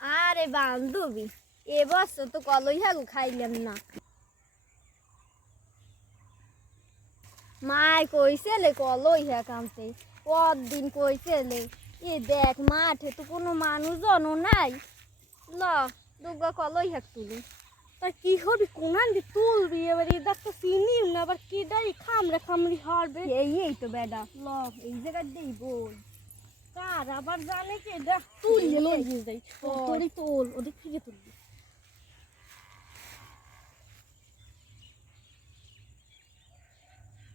আরে বান্ধবী এবছর তো কলই হাগু খাইলাম না। মায় কইছেলে কলই হাগ আনতে, কদিন কইছেলে। এ দেখ মাঠে তো কোনো মানুষজনও নাই। ল দুগা কলই হাগ তুলি। তা কি হবি কোনান দি তুলবি এবার এটা তো চিনিও না আবার কি ডাই খামড়া খামড়ি হারবে। এই তো বেডা ল এই জায়গা দেই বল। কার আবার জানে কি দেখ তুলিয়ে লইয়ে যাই তোরই তোল ওদের ফিরে তুলবি।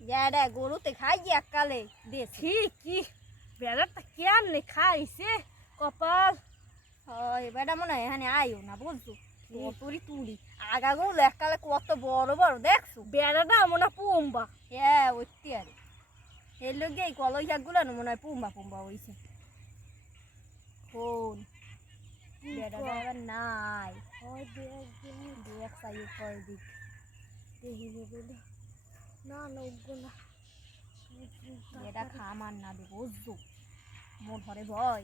বেডা গরুতে খাই এককালে দেশ ঠিক কি বেড়াটা কেমনে খাইছে কপাল। হয় বেডা মনে হয় এখানে আইও না বলছো তোরই তুলি আগা গরু এককালে কত বড় বড় দেখছো। বেড়াটা মনে পোম্বা। হ্যাঁ ওইটি আরে এর লোকে এই কলই শাকগুলো না মনে হয় পুম্বা পুম্বা হইছে। ফোন বেড়াটা এবার নাই হয় দেখ সাইয়ে কয় দিক দেখিবে বলে না না উঠবো না। এটা খামার না দেবো বুঝছো মোর ঘরে ভয়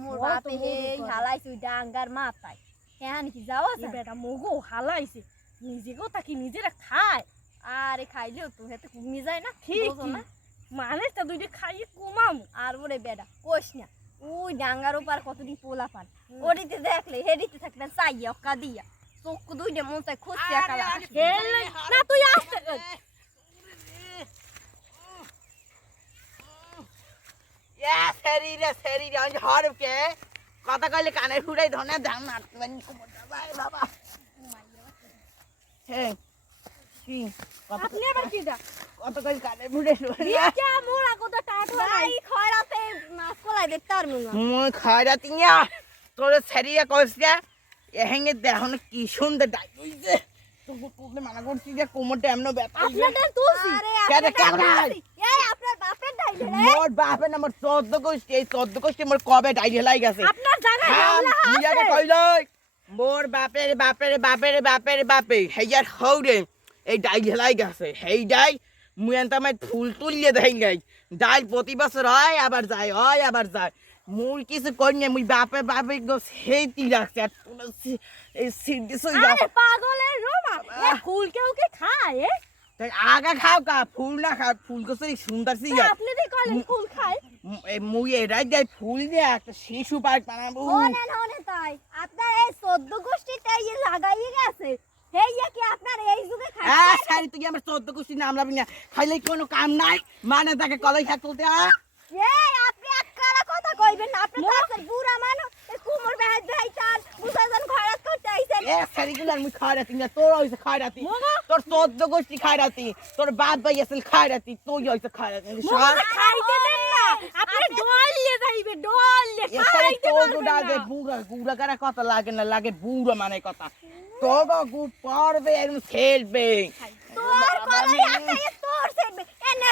মোর ভয় তো বাপে মোরও এই করে। হালাইছে ওই ডাঙ্গার মাথায় হ্যাঁ নাকি যাওয়া এই যায় বেটা মগো হালাইছে নিজেকেও তাকে নিজেরা খায়। আরে খাইলেও তো হেতে কমে যায় না ঠিক বোঝো না মানে তা দুইটা খাইয়ে কমাম। আর বলে বেড়া কোষ না ওই ডাঙ্গার ওপার কতদিন পোলা পান ওদিতে দেখলে হেডিতে থাকবেন চাইয়া অক্কা দিয়া চোখ দুইটা মন চাই খুঁজছে একা না তুই আসতে শরীরে আমি হরকে কথা কইলে কানের ফুটাই ধনে ধান নাড়তে পারি বাবা। হ্যাঁ কি আপনি আবার কি দা কত কইলে কানের ফুটে কে মোরা কত টাট ভাই খয়রাতে মাছ কলাই দেখতে আর মনে মুই খাইরা তিয়া তোর শরীরে কইছে এহেঙ্গে দেখুন কি সুন্দর ডাই হইছে তোকে তোকে মানা করছি যে কোমরটা এমন ব্যথা আপনাদের তুলছি আরে কেন কেন এই আপনার বাপের ডাইলে মোর বাপের নাম 14 গোষ্ঠী এই 14 গোষ্ঠী মোর কবে ডাইলে লাই গেছে আপনার জায়গায় নিজেকে কইলই মোর বাপের বাপের বাপের বাপের বাপে হেয়ার হৌরে এই ডাইলে লাই গেছে হেই ডাই মুই এনতামে ফুল তুলিয়ে দেই গাই ডাইল প্রতি বছর হয় আবার যায় মুই কিছু করি না মুই বাপে বাপে গো সেইটি রাখছে আর এই সিদ্ধি সই আরে পাগলের রোমা এ ফুল কেউ কে খায় এ? তাই আগা খাও কা ফুল না খাও ফুল কো সেই সুন্দর সি তা আপনি দি কইলেন ফুল খায় মুই এরাই যাই ফুল দিয়ে একটা শিশু পার্ক বানাবো হনে তাই আপনার এই 14 গোষ্ঠীতে এই লাগাই গেছে হেইয়া কি আপনার এই যুগে খায় সারি তুই আমার 14 গোষ্ঠী নাম লাবি না খাইলে কোনো কাম নাই মানে তাকে কলাই শাক তুলতে এই আপনি এককালা কথা কইবেন না আপনি তো আছেন বুড়া মানুষ এই কুমোর বেহাই বেহাই চাল বুঝাজন খয়রাত করতে আইছেন সারি গুলার মুই খাইরাতি না তোর হইছে খাইরাতি তোর 14 গোষ্ঠী খাইরাতি তোর বাপ ভাই আসল খাইরাতি তুই হইছে খাইরাতি খাইতে দেন না আপনি ডললে যাইবে ডললে খাইতে লাগে বুড়া গুড়া কারা কথা লাগে না লাগে বুড়া মানে কথা তোগো গু পড়বে এবং খেলবে তোর কলাই আছে তোর সেবে এনে